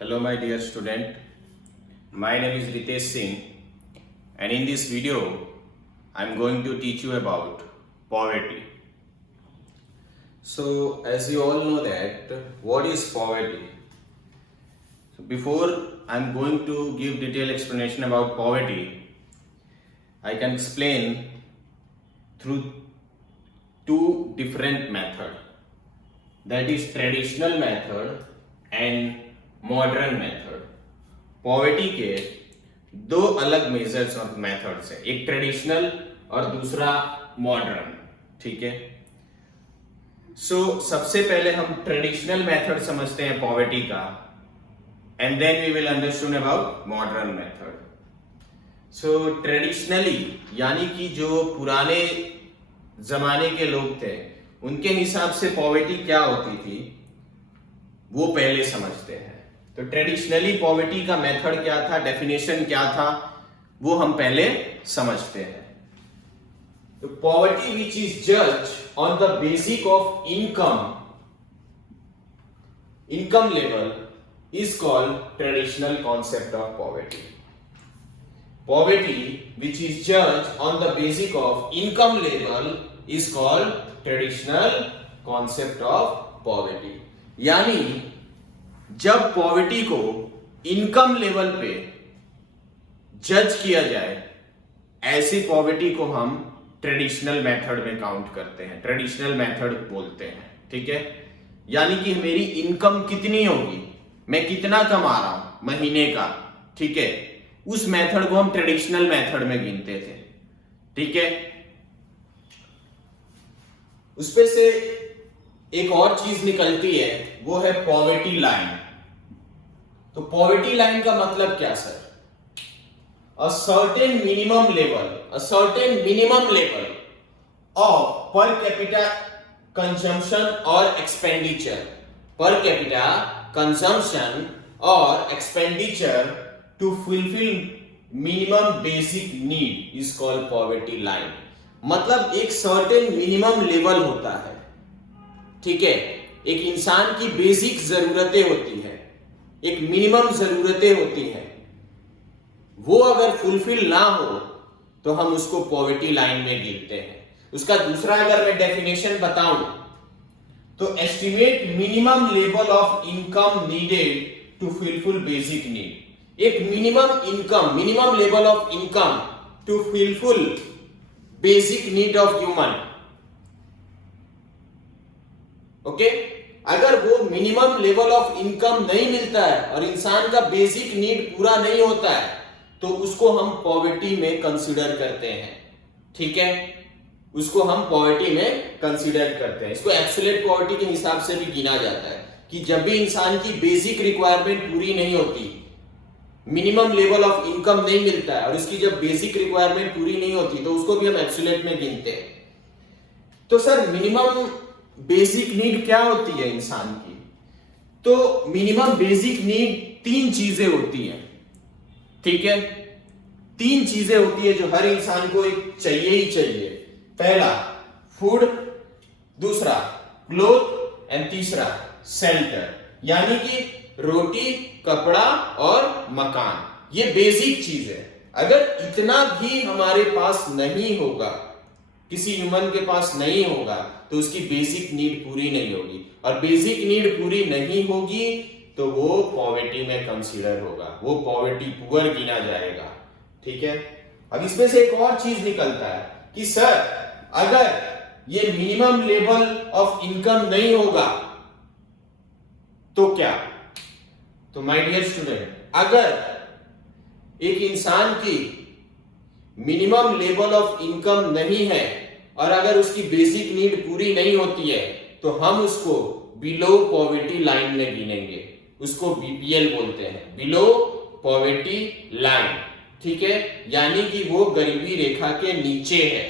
Hello my dear student, my name is Ritesh Singh and in this video I am going to teach you about poverty. So as you all know that what is poverty? So before I am going to give detailed explanation about poverty, I can explain through two different methods, that is traditional method and modern method. Poverty के दो अलग measures और methods है, एक traditional और दूसरा modern. ठीक है. सो सबसे पहले हम ट्रेडिशनल मेथड समझते हैं पॉवर्टी का end then we will understand about modern method. So traditionally यानी कि जो पुराने जमाने के लोग थे उनके हिसाब से पॉवर्टी क्या होती थी वो पहले समझते हैं. तो ट्रेडिशनली पॉवर्टी का मेथड क्या था, डेफिनेशन क्या था, वो हम पहले समझते हैं. तो पॉवर्टी विच इज जज on the basic of income level is called traditional concept of poverty. Poverty which is जज on the basic of income level is called traditional concept of poverty. यानी जब पॉवर्टी को income level पे जज किया जाए ऐसी पॉवर्टी को हम ट्रेडिशनल मेथड में काउंट करते हैं, ट्रेडिशनल मेथड बोलते हैं. ठीक है. यानी कि मेरी इनकम कितनी होगी, मैं कितना कमा रहा हूं महीने का, ठीक है, उस मेथड को हम ट्रेडिशनल मेथड में गिनते थे. ठीक है. उसपे से एक और चीज निकलती है, वो है पॉवर्टी लाइन. तो पॉवर्टी लाइन का मतलब क्या sir? A certain minimum level of per capita consumption और एक्सपेंडिचर, पर कैपिटा कंजम्पशन और expenditure to fulfil minimum basic need is called poverty line. मतलब एक सर्टेन मिनिमम लेवल होता है. ठीक है. एक इंसान की बेसिक जरूरतें होती है, एक मिनिमम जरूरतें होती हैं, वो अगर फुलफिल ना हो तो हम उसको पॉवर्टी लाइन में गिनते हैं. उसका दूसरा अगर मैं डेफिनेशन बताऊं तो estimate minimum level of income needed to fulfil basic need. एक minimum level of income to fulfil basic need of human. Okay. अगर वो मिनिमम लेवल ऑफ इनकम नहीं मिलता है और इंसान का बेसिक नीड पूरा नहीं होता है तो उसको हम पॉवर्टी में कंसीडर करते हैं. ठीक है. उसको हम पॉवर्टी में कंसीडर करते हैं. इसको एब्सोल्यूट पॉवर्टी के हिसाब से भी गिना जाता है कि जब भी इंसान की बेसिक रिक्वायरमेंट पूरी नहीं होती, मिनिमम लेवल ऑफ इनकम नहीं मिलता है और उसकी जब बेसिक रिक्वायरमेंट पूरी नहीं होती तो उसको भी हम एब्सोल्यूट में गिनते हैं. तो सर मिनिमम बेसिक नीड क्या होती है इंसान की? तो मिनिमम बेसिक नीड तीन चीजें होती हैं. ठीक है. तीन चीजें होती है जो हर इंसान को एक चाहिए ही चाहिए. पहला फूड, दूसरा क्लोथ एंड तीसरा शेल्टर. यानी कि रोटी, कपड़ा और मकान, ये बेसिक चीज है. अगर इतना भी हमारे पास नहीं होगा, किसी ह्यूमन के पास नहीं होगा तो उसकी बेसिक नीड पूरी नहीं होगी और बेसिक नीड पूरी नहीं होगी तो वो पॉवर्टी में कंसीडर होगा, वो पॉवर्टी पुअर गिना जाएगा. ठीक है. अब इसमें से एक और चीज निकलता है कि सर अगर ये मिनिमम लेवल ऑफ इनकम नहीं होगा तो क्या? तो माय डियर स्टूडेंट, अगर एक इंसान की मिनिमम लेवल ऑफ इनकम नहीं है और अगर उसकी बेसिक नीड पूरी नहीं होती है तो हम उसको बिलो पॉवर्टी लाइन में गिनेंगे. उसको बीपीएल बोलते हैं, बिलो पॉवर्टी लाइन. ठीक है. यानी कि वो गरीबी रेखा के नीचे है.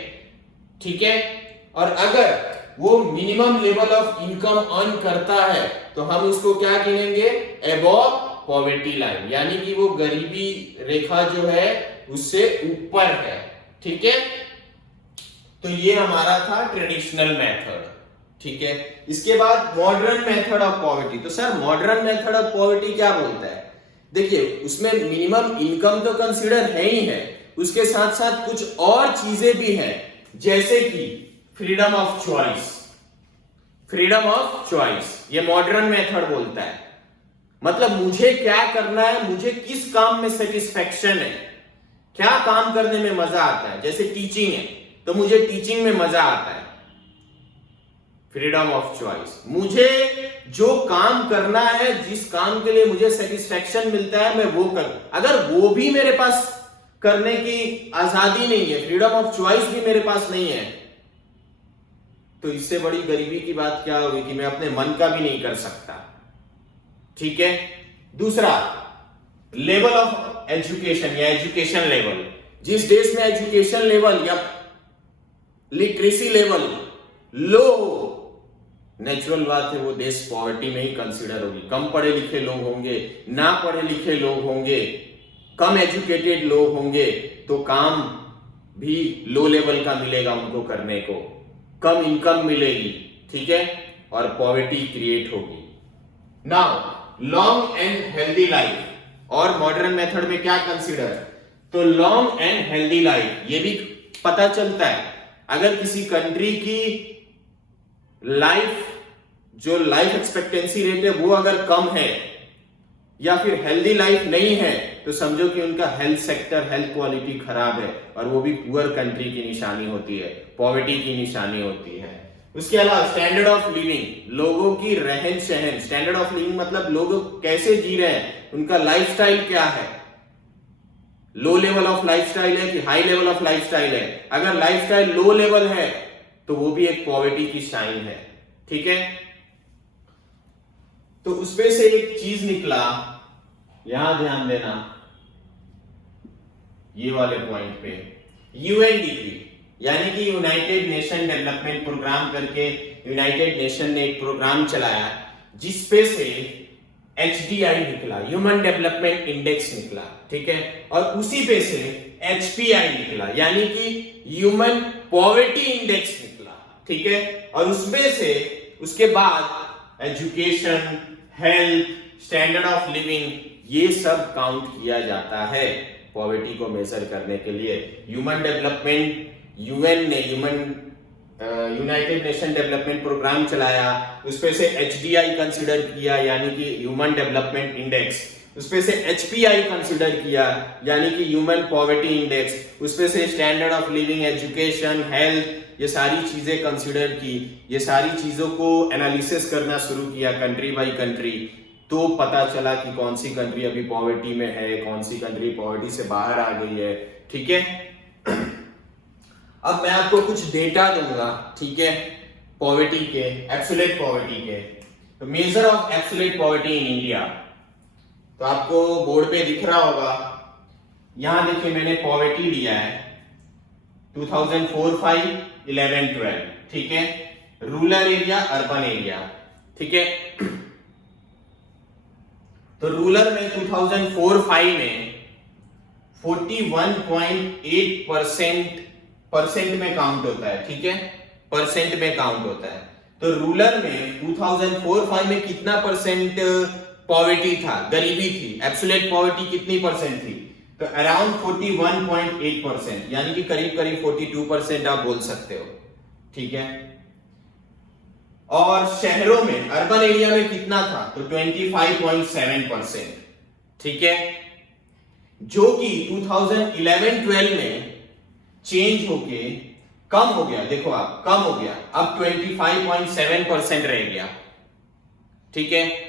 ठीक है. और अगर वो minimum level of income earn करता है तो हम उसको क्या गिनेंगे? Above poverty line. यानी कि वो गरीबी रेखा जो है उससे ऊपर है. ठीक है. तो ये हमारा था ट्रेडिशनल मेथड. ठीक है। इसके बाद मॉडर्न मेथड ऑफ पॉवर्टी। तो sir modern method of poverty क्या बोलता है? देखिए उसमें मिनिमम इनकम तो कंसीडर है ही है, उसके साथ साथ कुछ और चीजें भी हैं, जैसे कि freedom of choice. Freedom of choice ये मॉडर्न मेथड बोलता है, मतलब मुझे क्या करना है, मुझे किस काम में सेटिस्फेक्शन है, क्या काम करने में मजा आता है। जैसे टीचिंग है तो मुझे टीचिंग में मजा आता है, फ्रीडम ऑफ चॉइस। मुझे जो काम करना है, जिस काम के लिए मुझे सेटिस्फेक्शन मिलता है, मैं वो करूं। अगर वो भी मेरे पास करने की आजादी नहीं है, फ्रीडम ऑफ चॉइस भी मेरे पास नहीं है, तो इससे बड़ी गरीबी की बात क्या होगी कि मैं अपने मन का भी नहीं कर सकता। ठीक है। दूसरा, लेवल ऑफ एजुकेशन या एजुकेशन लेवल। जिस देश में एजुकेशन लेवल या लिटरेसी लेवल लो हो, नेचुरल बात है वो देश पॉवर्टी में ही कंसीडर होगी। कम पढ़े लिखे लोग होंगे, ना पढ़े लिखे लोग होंगे, कम एजुकेटेड लोग होंगे, तो काम भी लो लेवल का मिलेगा उनको करने को, कम इनकम मिलेगी। ठीक है, और पॉवर्टी क्रिएट होगी। Now long and healthy life और मॉडर्न मेथड में क्या कंसीडर? तो लॉन्ग एंड हेल्दी लाइफ ये भी पता चलता है, अगर किसी कंट्री की लाइफ जो लाइफ एक्सपेक्टेंसी रेट है वो अगर कम है या फिर हेल्दी लाइफ नहीं है, तो समझो कि उनका हेल्थ सेक्टर, हेल्थ क्वालिटी खराब है, और वो भी पुअर कंट्री की निशानी होती है, पॉवर्टी की निशानी होती है। उसके अलावा स्टैंडर्ड ऑफ लिविंग, लोगों की रहन सहन। स्टैंडर्ड ऑफ लिविंग मतलब लोग कैसे जी रहे हैं, उनका लाइफस्टाइल क्या है, लो लेवल ऑफ लाइफस्टाइल है कि हाई लेवल ऑफ लाइफस्टाइल है। अगर लाइफस्टाइल लो लेवल है तो वो भी एक पॉवर्टी की साइन है। ठीक है, तो उसमें से एक चीज निकला, यहां ध्यान देना ये वाले पॉइंट पे, यूएनडीपी यानी कि यूनाइटेड नेशन डेवलपमेंट प्रोग्राम करके यूनाइटेड नेशन ने एक प्रोग्राम चलाया जिसपे से HDI निकला, ह्यूमन डेवलपमेंट इंडेक्स निकला। ठीक है, और उसी पे से HPI निकला यानी कि ह्यूमन पॉवर्टी इंडेक्स निकला। ठीक है, और उसमें से उसके बाद education, health, standard of living ये सब काउंट किया जाता है पॉवर्टी को मेजर करने के लिए। ह्यूमन डेवलपमेंट, यूएन ने यूनाइटेड नेशन डेवलपमेंट प्रोग्राम चलाया, उसपे से HDI कंसीडर किया यानी कि ह्यूमन डेवलपमेंट इंडेक्स, उसपे से HPI कंसीडर किया यानी कि ह्यूमन पॉवर्टी इंडेक्स, उसपे से standard of living, education, health ये सारी चीजें कंसीडर की। ये सारी चीजों को एनालिसिस करना शुरू किया कंट्री बाय कंट्री, तो पता चला कि कौन सी कंट्री अभी पॉवर्टी में है, कौन सी कंट्री पॉवर्टी से बाहर आ गई है। ठीक है, अब मैं आपको कुछ डेटा दूंगा, ठीक है, पॉवर्टी के, एब्सोल्यूट पॉवर्टी के। तो measure of absolute poverty in India, तो आपको बोर्ड पे दिख रहा होगा, यहां देखिए मैंने पॉवर्टी लिया है 2004, 5, 11, 12। ठीक है, रूरल एरिया, अर्बन एरिया। ठीक है, तो रूरल में 2004-5 में 41.8% परसेंट में काउंट होता है। ठीक है, परसेंट में काउंट होता है। तो रूरल में 2004-5 में कितना परसेंट पॉवर्टी था, गरीबी थी, एब्सोल्यूट पॉवर्टी कितनी परसेंट थी? तो अराउंड 41.8%, यानी कि करीब करीब 42% आप बोल सकते हो। ठीक है, और शहरों में, अर्बन एरिया में कितना था? तो 25.7%। ठीक है, जो कि 2011-12 में चेंज होके कम हो गया। देखो आप, कम हो गया, अब 25.7% रह गया। ठीक है,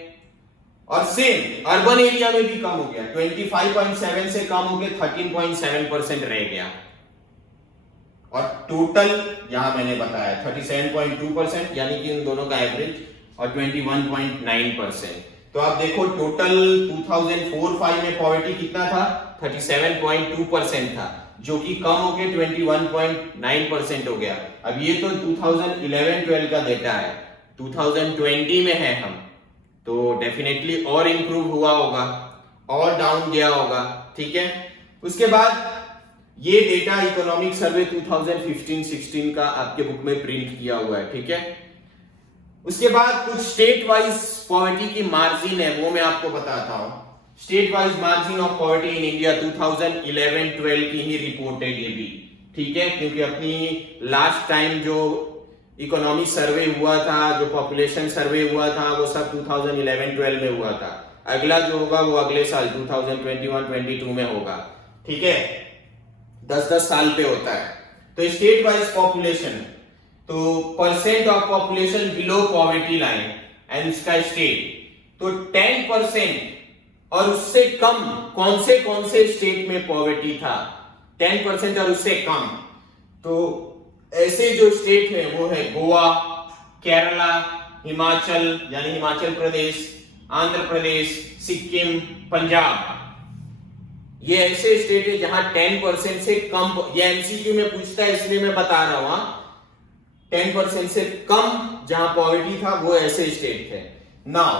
और सेम अर्बन एरिया में भी कम हो गया, 25.7 से कम हो गया 13.7% रह गया। और टोटल यहां मैंने बताया 37.2%, यानी कि इन दोनों का एवरेज, और 21.9%। तो आप देखो टोटल 2004-5 में पॉवर्टी कितना था? 37.2% था, जो कि कम होकर 21.9% हो गया। अब ये तो 2011-12 का डेटा है, 2020 में है हम, तो डेफिनेटली और इंप्रूव हुआ होगा, और डाउन गया होगा। ठीक है, उसके बाद ये डेटा इकोनॉमिक सर्वे 2015-16 का आपके बुक में प्रिंट किया हुआ है। ठीक है, उसके बाद कुछ स्टेट वाइज पॉवर्टी की मार्जिन है, वो मैं आपको बताता हूं। State wise margin of poverty in India 2011-12 की ही रिपोर्ट है ये भी, ठीक है, क्योंकि अपनी लास्ट टाइम जो इकोनॉमी सर्वे हुआ था, जो पॉपुलेशन सर्वे हुआ था, वो सब 2011-12 में हुआ था। अगला जो होगा वो अगले साल 2021-22 में होगा, ठीक है, 10-10 साल पे होता है। तो स्टेट वाइज पॉपुलेशन, तो percent of population below poverty line and इसका स्टेट, तो 10% और उससे कम कौन से स्टेट में पॉवर्टी था, 10% और उससे कम। तो ऐसे जो स्टेट है वो है गोवा, केरला, हिमाचल यानी हिमाचल प्रदेश, आंध्र प्रदेश, सिक्किम, पंजाब। ये ऐसे स्टेट है जहां 10% से कम, ये एमसीक्यू में पूछता है इसलिए मैं बता रहा हूं, 10% से कम जहां पॉवर्टी था वो ऐसे स्टेट थे। नाउ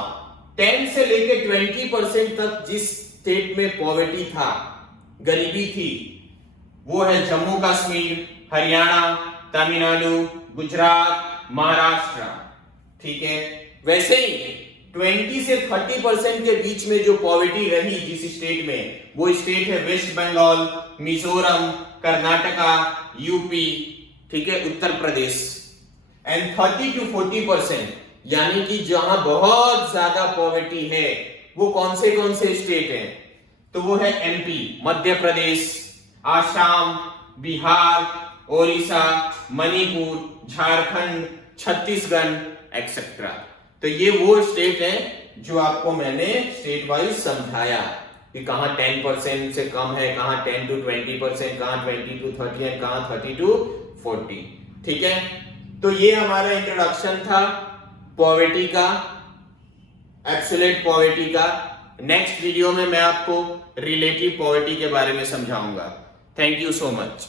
10 से लेके 20% तक जिस स्टेट में पॉवर्टी था, गरीबी थी, वो है जम्मू कश्मीर, हरियाणा, तमिलनाडु, गुजरात, महाराष्ट्र, ठीक है। वैसे ही 20 से 30% के बीच में जो पॉवर्टी रही जिस स्टेट में, वो स्टेट है वेस्ट बंगाल, मिजोरम, कर्नाटका, यूपी, ठीक है, उत्तर प्रदेश। एंड 30 to 40% यानी कि जहां बहुत ज्यादा पॉवर्टी है वो कौन से स्टेट हैं, तो वो है एमपी, मध्य प्रदेश, आसाम, बिहार, ओडिशा, मणिपुर, झारखंड, छत्तीसगढ़ एक्सेट्रा। तो ये वो स्टेट है जो आपको मैंने स्टेट वाइज समझाया कि कहां 10% से कम है, कहां 10 to 20%, कहां 20 to 30 और कहां 30 to 40, ठीक है। तो ये हमारा इंट्रोडक्शन था पॉवर्टी का, एब्सोल्यूट पॉवर्टी का। नेक्स्ट वीडियो में मैं आपको रिलेटिव पॉवर्टी के बारे में समझाऊंगा। Thank you so much.